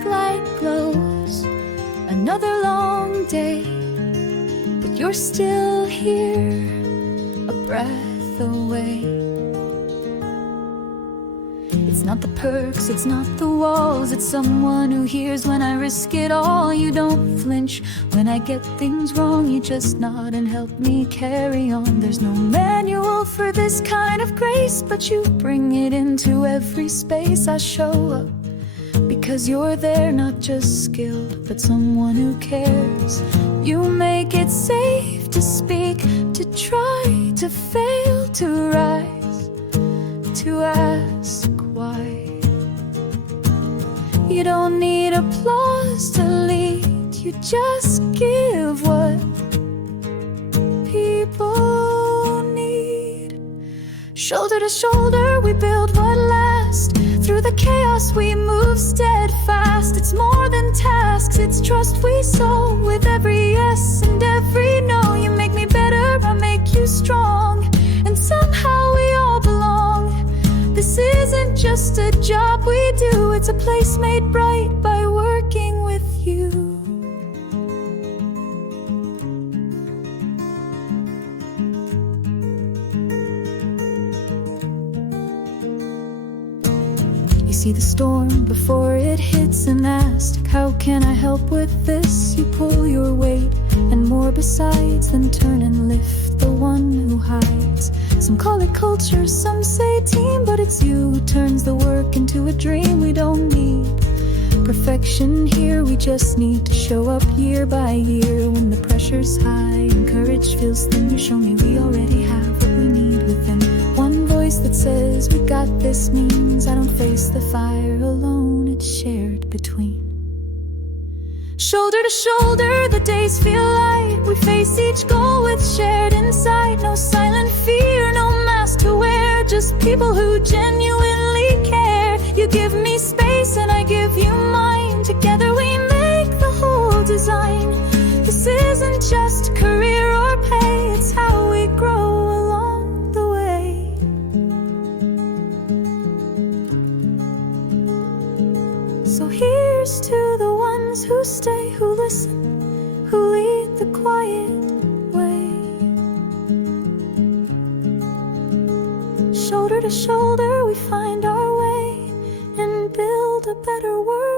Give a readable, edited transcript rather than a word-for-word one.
mask light glows. Another long day, but you're still here, a breath away. It's not the perks, it's not the walls, it's someone who hears when I risk it all. You don't flinch when I get things wrong, you just nod and help me carry on. There's no manual for this kind of grace, but you bring it into every space. I show up because you're there, not just skilled, but someone who cares. You make it safe to speak, to try, to fail, to rise, to ask why. You don't need applause to lead, you just give what people need. Shoulder to shoulder we build what lasts. Through the chaos we move steadfast. It's more than tasks, it's trust we sow. With every yes and every no, you make me better, I make you strong. And somehow we all belong. This isn't just a job we do, it's a place made bright by working with you. You see the storm before it hits and ask, how can I help with this? You pull your weight and more besides, then turn and lift the one who hides. Some call it culture, some say team, but it's you who turns the work into a dream. We don't need perfection here, we just need to show up year by year. When the pressure's high and courage feels thin, you show me we already have what we need within. One voice that says we got this means I don't face the fire alone, it's shared between. Shoulder to shoulder, the days feel light. We face each goal with shared insight. No silent fear, no mask to wear, just people who genuinely care. You give me space and I give you mine. Together we make the whole design. This isn't just career or pay, it's how we grow along the way. So here's to the ones who stay, who listen, who lead the quiet way. Shoulder to shoulder we find our way and build a better world.